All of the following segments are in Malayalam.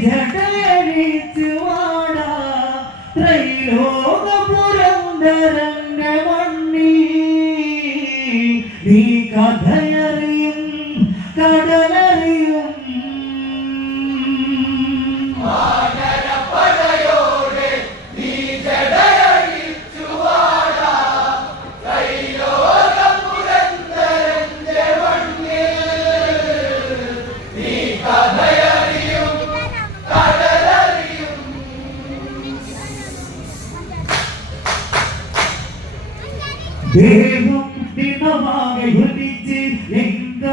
ജടയഴിച്ചു വാടാ ത്രൈലോക പുരന്തരന്റെ മണ്ണിൽ നീ കഥയറിയും കടലറിയും ദേവം ദിനമാകെ ഒലിച്ച് ലങ്കാപുരമോടിയണഞ്ഞ്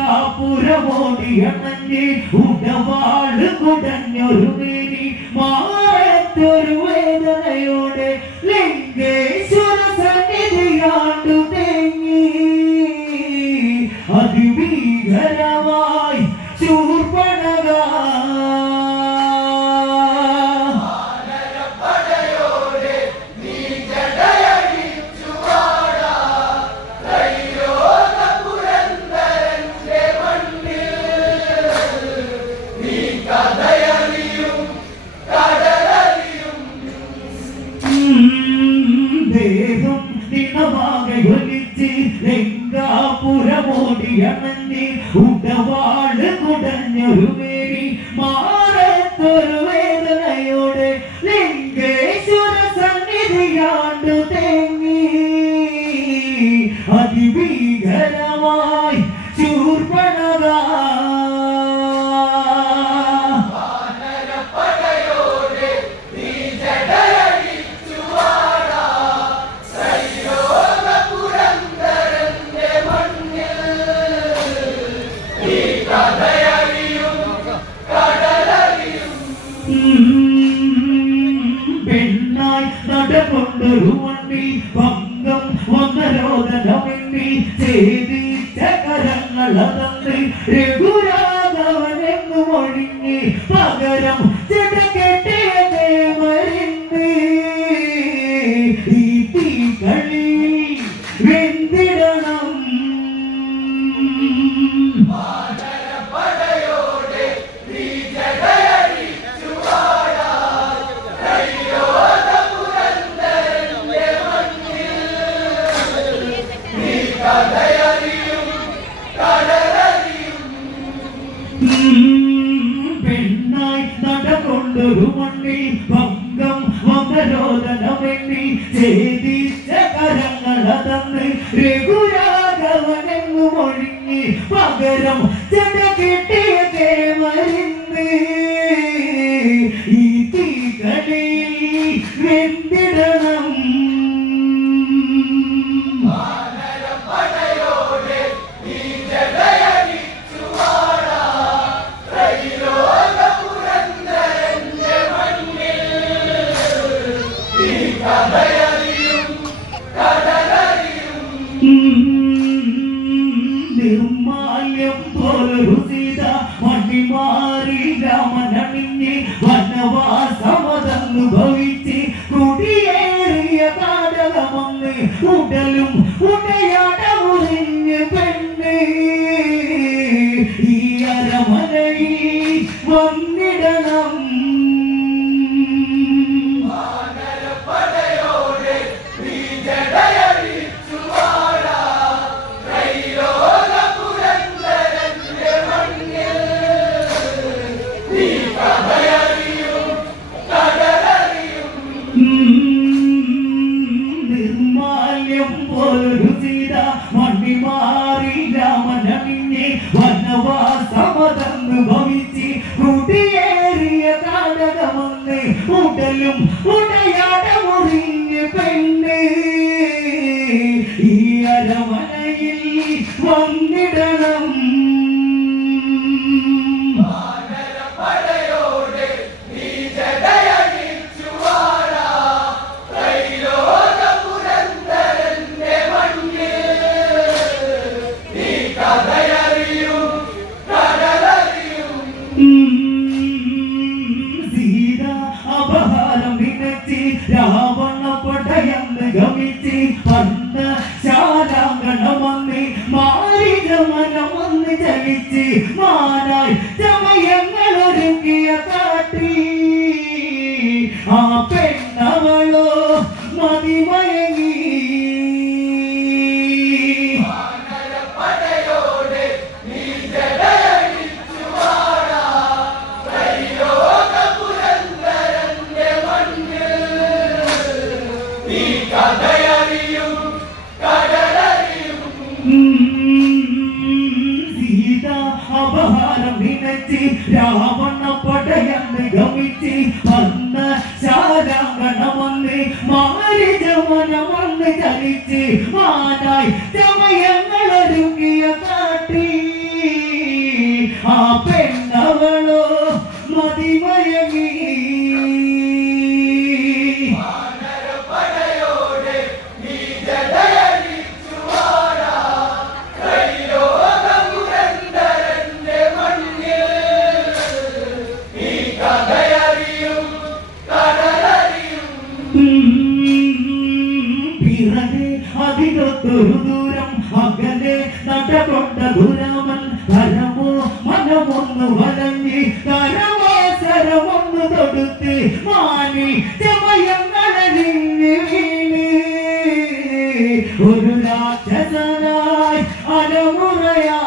ഉടവാള് കുടഞ്ഞൊരു മേനി മാറത്തൊരു വേദനയോടെ ലങ്കേശ്വര സന്നിധിയാണ്ടു തേങ്ങി അതിഭീകരമായി ശൂർപ്പണക ദേവം ദിനമാകെ ഒലിച്ച് ലങ്കാപുരമോടിയണഞ്ഞ് ഉടവാള് കുടഞ്ഞൊരു മേരി മാറത്തൊരു വേദനയോടെ ലിംഗേശ്വര സന്നിധിയാണ്ടു തേങ്ങി അതിഭീകരമായി ശൂർപ്പണക പെണ്ണായി നടകൊണ്ടൊരു വണ്ടി ഭംഗം വന്നരോധനമെണ്ണി ചെയ്തിച്ച കരങ്ങളതന്ന് രഘുരാഘവനെന്നു ഒഴിഞ്ഞ് പകരം ചെടകെട്ടിയ ദേവരിന്ന് ഈ തീകളി വെന്തിടണം പെണ്ണായി നടകൊണ്ടൊരു മണ്ണിൽ ഭംഗം വന്നരോധനമെണ്ണി ചെയ്തിച്ച കരങ്ങളതന്ന് രഘുരാഘവനെന്നു ഒഴിഞ്ഞ് പകരം ചെടകെട്ടിയ ദേവരിന്ന് ഈ തീകളിൽ വെന്തിടണം നിർമാല്യം പോലൊരു സീത മണിമാറി രാമനണിഞ്ഞ് വനവാസമതനുഭവിച്ച് കുടിയേറിയ താടകമങ്ങ് ഉടലും ഉടയാടമുറിഞ്ഞ് പെണ്ണ് ഈ അരമനയിൽ വന്നിടണം നിർമാല്യം പോലൊരു സീത മണിമാറി രാമനണിഞ്ഞ് വനവാസമതനുഭവിച്ച് കുടിയേറിയ താടകമങ്ങ് ഉടലും ഉടയാടമുറിഞ്ഞ് പെണ്ണ് ഈ അരമനയിൽ വന്നിടണം സീത അപഹാരം വിനച്ച് ആ പെണ്ണവളോ മതിമയങ്ങി സീത അപഹാരം നിനച്ച് രാവണ പടയന്ന് ഗമിച്ച് വന്ന് ശാരാങ്കണമെന്ന് മാരിജമനമന്ന് ചലിച്ച് മാനായി ചമയങ്ങളൊരുക്കിയ കാട്ടി ആ പെണ്ണവളോ മതിമയങ്ങി അതിനൊത്തൊരു ദൂരം അകലെ നടകൊണ്ട ദുരാമൻ കരമോ മനമൊന്ന് വലഞ്ഞി കരവാസരമൊന്ന് തൊടുത്ത് മാനി ചമയങ്ങളലിഞ്ഞ് വീണ് ഒരു രാക്ഷസനായി അലമുറയാ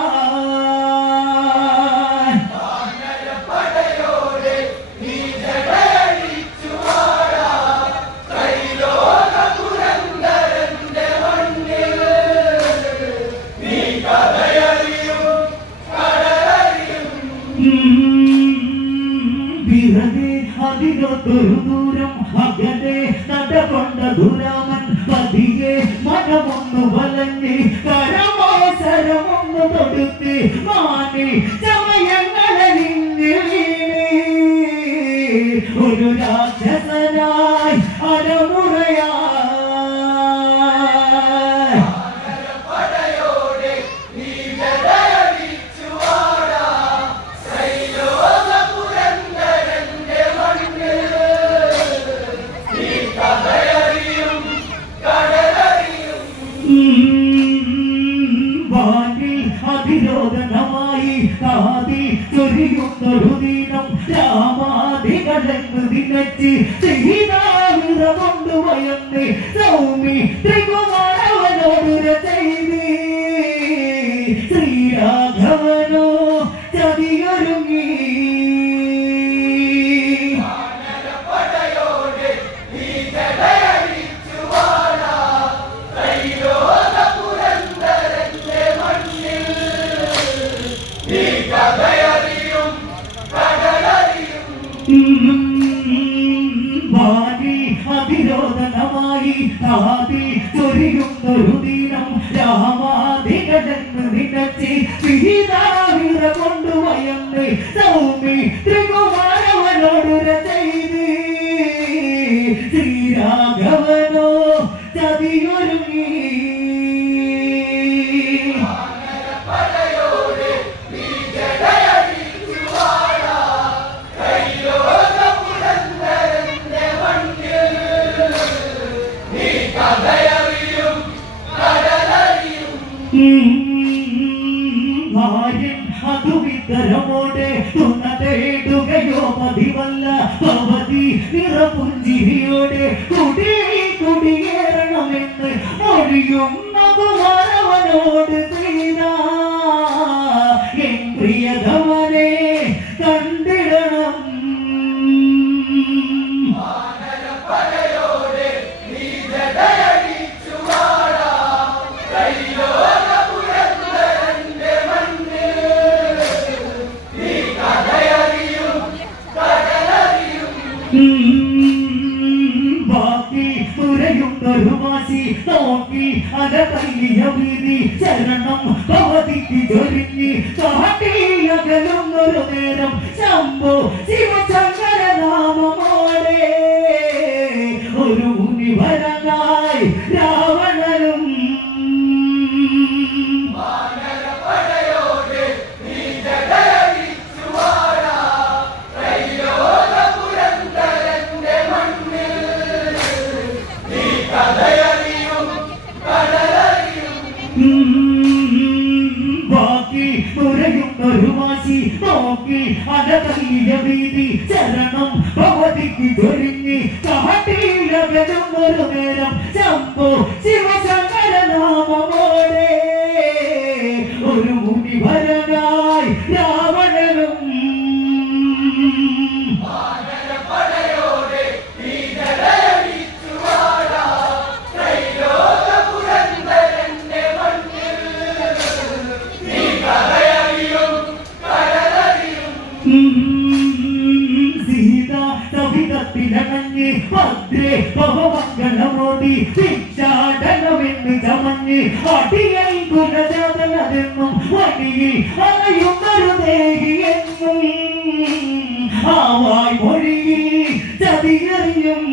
അതിനൊത്തൊരു ദൂരം അകലെ നടകൊണ്ട ദുരാമൻ പതിയെ മനമൊന്ന് വലഞ്ഞ് കരവാസരമൊന്ന് തൊടുത്ത് മാനി ചമയങ്ങളലിഞ്ഞ് വീണ് ഒരു രാക്ഷസനായി അലമുറയാ അതിരോധനമായി കാതി ചൊരിയുന്നൊരു ദിനം രാമാദികളെന്ന് ദിനച്ച് സീതാവിറ കൊണ്ടുവയന്ന് സൗമി ത്രികുമാരവനോടുര ചെയ്ത് ശ്രീരാഘവനോ ചതിയൊരുങ്ങി അതിരോധനമായി കാതി ചൊരിയുന്നൊരു ദിനം രാമാദികളെന്ന് നിനച്ച് സീതാവിറ കൊണ്ടുവയന്ന് സൗമി ത്രികുമാരവനോടുര ചെയ്ത് ശ്രീരാഘവനോ ചതിയൊരുങ്ങി അതുവിതരമോടെ തുണതേടുകയോ മതിവല്ല ഭവതി നിറപുഞ്ചിരിയോടെ കുടിയേറണമെന്ന് മൊഴിയുന്ന കുമാരവനോട് സീത എൻ പ്രിയതമനെ കണ്ടിടണം ബാക്കി തുരയുന്നൊരു വാശി നോക്കി അകതല്ലിയ വീതി ശരണം ഭവതിക്ക് ചൊരിഞ്ഞി കാട്ടിയകലുന്നൊരു നേരം ശംഭോ ശിവശങ്കര നാമമോടെ ഒരു മുനിവരനായി രാവണനും ബാക്കി തുരയുന്നൊരു വാശി നോക്കി അകതല്ലിയ വീതി ശരണം ഭവതിക്ക് ചൊരിഞ്ഞി തുടരുന്നൊരു നേരം ശംഭോ ശിവശങ്കര നാമമോടെ ഒരു മുനിവരനായി രാവണനും ിലണഞ്ഞ് ഭദ്രേ ഭവമംഗളമോടി ഭിക്ഷാടനമെന്ന് ചമഞ്ഞ് അടിയൻ കുലജാതനതെന്നും വടിയിൽ അണയുന്നൊരു ദേഹിയെന്നും ആവായ് മൊഴിയിൽ ചതിയറിയും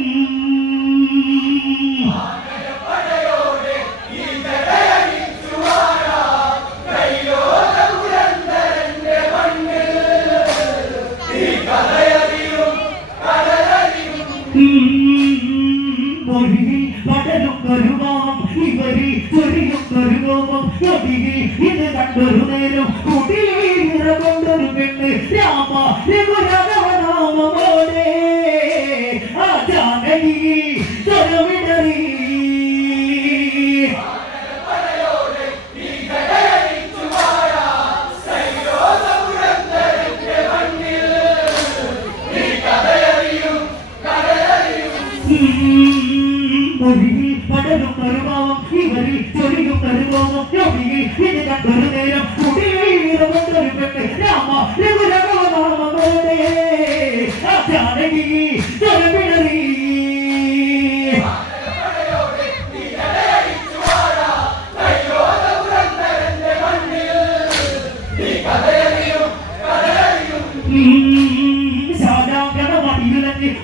ഇവരിൽ ചൊരിയുന്നൊരു കോപം നദിയിൽ ഇത് കണ്ടൊരു നേരം കുടിയേറ കൊണ്ടൊരു പെണ്ണ് രാമ രഘുരാഘവനാമമോടെ ആ ജാനകി സ്വരമിടറി പടരുന്നൊരു ഭാവം ഇവരിൽ ചൊരിയുന്നൊരു കോപം നദിയിൽ ഇത് കണ്ടൊരു നേരം കുടിയേറ കൊണ്ടൊരു പെണ്ണ് രാമ രഘുരാഘവനാമമോടെ ആ ജാനകി സ്വരമിടറി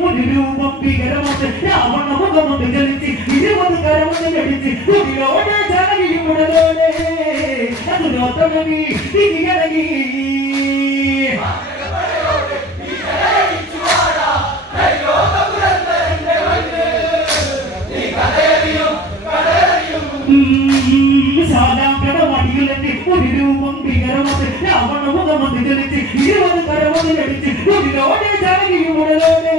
ഒരു രൂപം ഭീകരമൊത്ത് രാവണ മുഖമൊന്ന് ചലിച്ച് 20 കരമൊന്ന് കടിച്ച് കുടിയോടെ ജാനകിയും ഉടലോടെ അതിനോത്തമി തിരികടകി ഒരു രൂപം ഭീകരമൊത്ത് രാവണ മുഖമൊന്ന് ചലിച്ച് 20 കരമൊന്ന് കടിച്ച് കുടിയോടെ ജാനകിയും ഉടലോടെ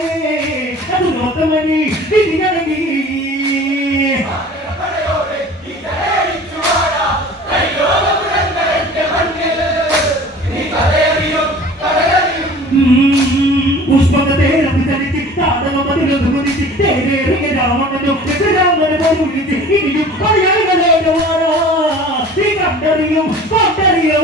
അതിനോത്തമി തിരികടകി പുഷ്പകത്തേരന്ന് ചലിച്ച് താടകമതിലൊന്ന് കുതിച്ച് തേരേറിയ രാവണനോ രാമനെ പോലും വിളിച്ച് ഇനിയും പറയാനുകളോട് വാടാ നീ കണ്ടറിയും കൊണ്ടറിയോ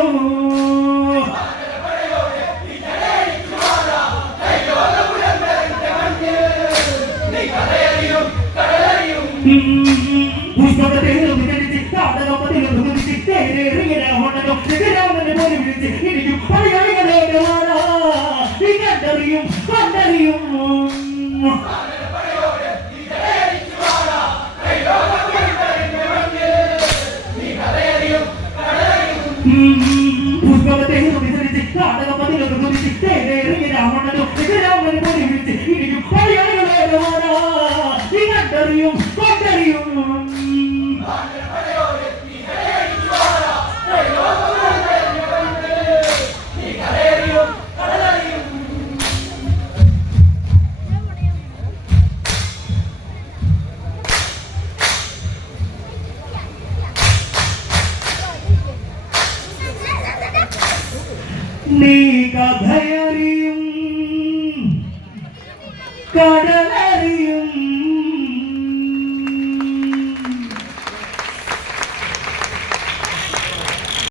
പുഷ്പകത്തേരന്ന് ചലിച്ച് താടകമതിലൊന്ന് കുതിച്ച് തേരേറിയ രാവണനോ രാമനെ പോലും വിളിച്ച് ഇനിയും പറയാനുകളോട് വാടാ നീ കണ്ടറിയും കൊണ്ടറിയും പുഷ്പകത്തേരന്ന് വിചരിച്ച് താടകമതിലൊന്ന് കുതിച്ച് തേരേറിയ രാവണനോ രാമനെ പോലും വിളിച്ച് ഇനിയും പറയാനുകളോട് വാടാ നീ കണ്ടറിയും കൊണ്ടറിയും നീ കഥയറിയും കടലറിയും